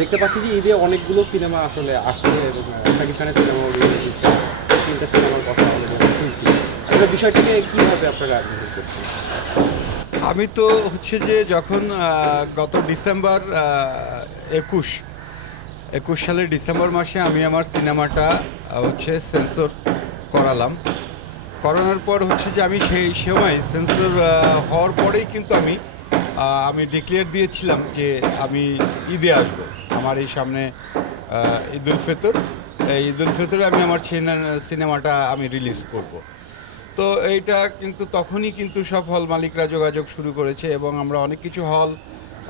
দেখতে পাচ্ছি যে ঈদে অনেকগুলো সিনেমা আসলে আসছে এবং শাকিব সিনেমা তিনটা সিনেমার কথা শুনছি। আসলে বিষয়টাকে কীভাবে আপনারা গ্রহণ করছেন? আমি তো হচ্ছে যে যখন গত ডিসেম্বর একুশ একুশ সালের ডিসেম্বর মাসে আমি আমার সিনেমাটা হচ্ছে সেন্সর করালাম। করানোর পর হচ্ছে যে আমি সেই সময় সেন্সর হওয়ার পরেই কিন্তু আমি আমি ডিক্লেয়ার দিয়েছিলাম যে আমি ঈদে আসব। আমার এই সামনে ঈদ উল ফিতর। ঈদ উল ফিতরে আমি আমার সিনেমাটা আমি রিলিজ করব। তো এইটা কিন্তু তখনই কিন্তু সব হল মালিকরা যোগাযোগ শুরু করেছে এবং আমরা অনেক কিছু হল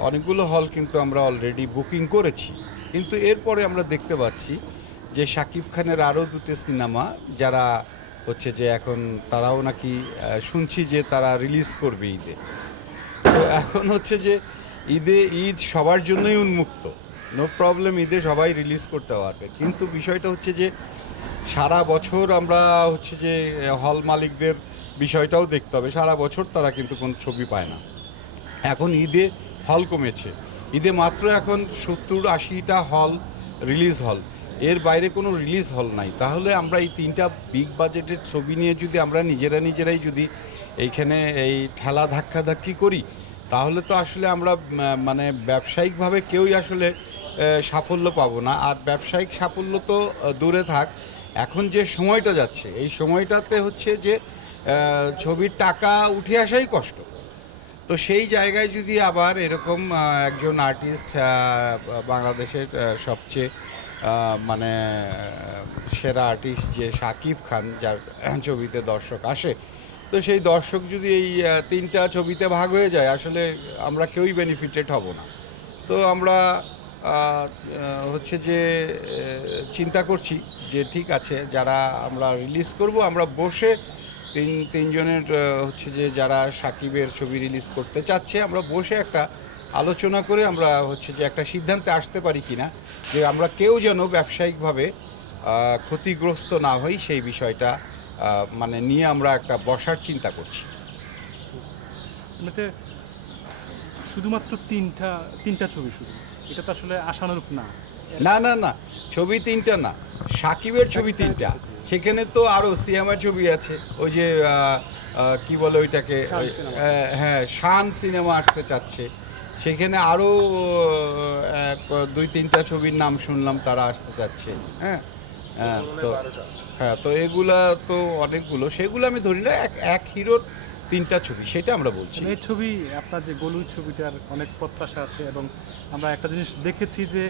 অনেকগুলো হল কিন্তু আমরা অলরেডি বুকিং করেছি। কিন্তু এরপরে আমরা দেখতে পাচ্ছি যে শাকিব খানের আরও দুটো সিনেমা, যারা হচ্ছে যে এখন তারাও নাকি শুনছি যে তারা রিলিজ করবে ঈদে। তো এখন হচ্ছে যে ঈদে, ঈদ সবার জন্যই উন্মুক্ত। নো প্রবলেম ঈদে সবাই রিলিজ করতে পারবে। কিন্তু বিষয়টা হচ্ছে যে সারা বছর আমরা হচ্ছে যে হল মালিকদের বিষয়টাও দেখতে হবে। সারা বছর তারা কিন্তু কোনো ছবি পায় না। এখন ঈদে হল কমেছে। ঈদে মাত্র এখন সত্তর আশিটা হল রিলিজ হল এর বাইরে কোনো রিলিজ হল নাই। তাহলে আমরা এই তিনটা বিগ বাজেটের ছবি নিয়ে যদি আমরা নিজেরা নিজেরাই যদি এইখানে এই ঠেলা ধাক্কাধাক্কি করি, তাহলে তো আসলে আমরা মানে ব্যবসায়িকভাবে কেউই আসলে সাফল্য পাবো না। আর ব্যবসায়িক সাফল্য তো দূরে থাক। এখন যে সময়টা যাচ্ছে, এই সময়টাতে হচ্ছে যে ছবির টাকা উঠে আসাই কষ্ট। তো সেই জায়গায় যদি আবার এরকম একজন আর্টিস্ট বাংলাদেশের সবচেয়ে মানে সেরা আর্টিস্ট যে সাকিব খান, যার ছবিতে দর্শক আসে তো সেই দর্শক যদি এই তিনটা ছবিতে ভাগ হয়ে যায়, আসলে আমরা কেউই বেনিফিটেড হব না। তো আমরা হচ্ছে যে চিন্তা করছি যে ঠিক আছে, যারা আমরা রিলিজ করব, আমরা বসে তিন, তিনজনের হচ্ছে যে, যারা সাকিবের ছবি রিলিজ করতে চাচ্ছে, আমরা বসে একটা আলোচনা করে আমরা হচ্ছে যে একটা সিদ্ধান্তে আসতে পারি কিনা, যে আমরা কেউ যেন ব্যবসায়িকভাবে ক্ষতিগ্রস্ত না হই সেই বিষয়টা মানে নিয়ে আমরা একটা বসার চিন্তা করছি। এমনিতে শুধুমাত্র তিনটা তিনটা ছবি শুধু? এটা তো আসলে আশানুরূপ না। না না না ছবি তিনটা না সাকিবের ছবি তিনটা। সেখানে তো আরও সিএমআর ছবি আছে। ওই যে কি বলে ওইটাকে? ওই, হ্যাঁ শান সিনেমা আসতে চাচ্ছে। সেখানে আরও দুই তিনটা ছবির নাম শুনলাম তারা আসতে চাচ্ছে। হ্যাঁ হ্যাঁ তো হ্যাঁ তো এগুলা তো অনেকগুলো। সেগুলো আমি ধরি না এক এক হিরোর তিনটা ছবি সেটা আমরা বলছি। এই ছবি আপনার যে গলু ছবিটার অনেক প্রত্যাশা আছে এবং আমরা একটা জিনিস দেখেছি যে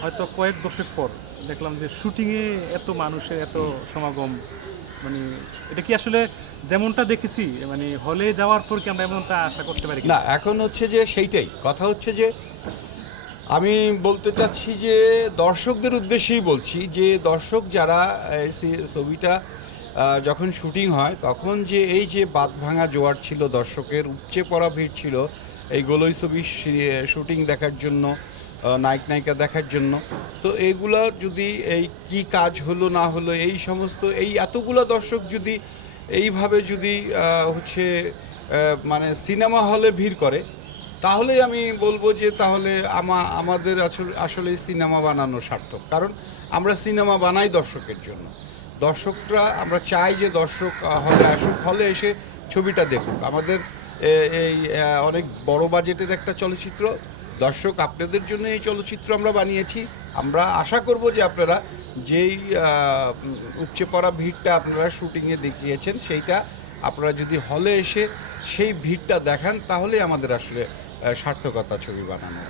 হয়তো কয়েক দশক পর দেখলাম যে শুটিংয়ে এত মানুষের এত সমাগম মানে এটা কি আসলে যেমনটা দেখেছি মানে হলে যাওয়ার পর কি আমরা এমনটা আশা করতে পারি না এখন হচ্ছে যে সেইটাই। কথা হচ্ছে যে আমি বলতে চাচ্ছি যে দর্শকদের উদ্দেশ্যেই বলছি যে দর্শক যারা ছবিটা যখন শুটিং হয়, তখন যে এই যে বাদ ভাঙা জোয়ার ছিল দর্শকের, উপচে পড়া ভিড় ছিল, এই গোলই ছবি শুটিং দেখার জন্য নায়ক নায়িকা দেখার জন্য, তো এইগুলো যদি এই কি কাজ হলো, না হলো, এই সমস্ত, এই এতগুলো দর্শক যদি এইভাবে যদি হচ্ছে মানে সিনেমা হলে ভিড় করে তাহলে আমি বলব যে তাহলে আমা, আমাদের আসলে সিনেমা বানানো সার্থক। কারণ আমরা সিনেমা বানাই দর্শকের জন্য। দর্শকরা, আমরা চাই যে দর্শক হলে আসুক হলে এসে ছবিটা দেখুক। আমাদের এই অনেক বড় বাজেটের একটা চলচ্চিত্র। দর্শক, আপনাদের জন্য এই চলচ্চিত্র আমরা বানিয়েছি। আমরা আশা করব যে আপনারা যেই উপচে পড়া ভিড়টা আপনারা শুটিংয়ে দেখিয়েছেন, সেইটা আপনারা যদি হলে এসে সেই ভিড়টা দেখান তাহলে আমাদের আসলে সার্থকতা ছবি বানানো